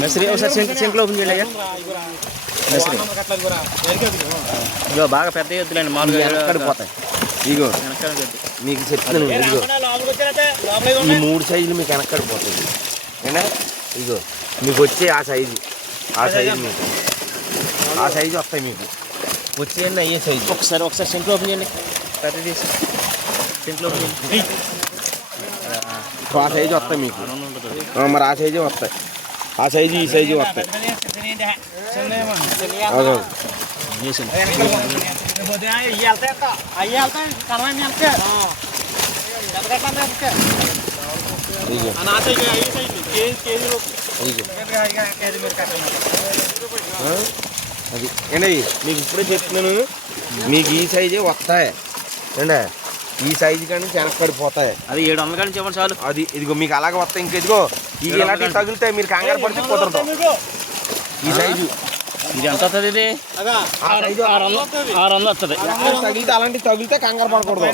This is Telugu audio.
మెసరీ ఒకసారి సింక్లో ఓపెన్ చేయాలి అయ్యా. మెసరీ ఇగో బాగా పెద్ద ఎద్దులండి, మామూలుగా పోతాయి. ఇగో మీకు చెప్తున్నాను, ఇదిగో ఈ 3 సైజులు మీకు వెనక్కడిపోతాయి. ఏనా ఇగో మీకు వచ్చే ఆ సైజు మీకు ఆ సైజు వస్తాయి. మీకు వచ్చేయండి అయ్యే సైజు. ఒకసారి సింక్లో ఓపెన్ చేయండి, పెద్ద తీసి సింక్లో ఓపెన్ చేయండి. ఆ సైజు వస్తాయి మీకు. మరి ఆ సైజే వస్తాయి, ఆ సైజు ఈ సైజు వస్తాయి. అది ఏంటి మీకు ఇప్పుడే చెప్తున్నాను, మీకు ఈ సైజే వస్తాయి. ఏంటా ఈ సైజు కానీ వెనక్కడిపోతాయి. అది 700 కానీ చెప్పండి చాలు. అది ఇదిగో మీకు అలాగే వస్తాయి. ఇంకా ఇదిగో ఇది ఇలాంటివి తగులుతాయి, మీరు కంగారు పడితే కుదరదు. ఈ సైజు ఇది ఎంత వస్తుంది? ఇది 600 వస్తుంది. తగిలితే అలాంటివి తగిలితే కంగారు పడకూడదు.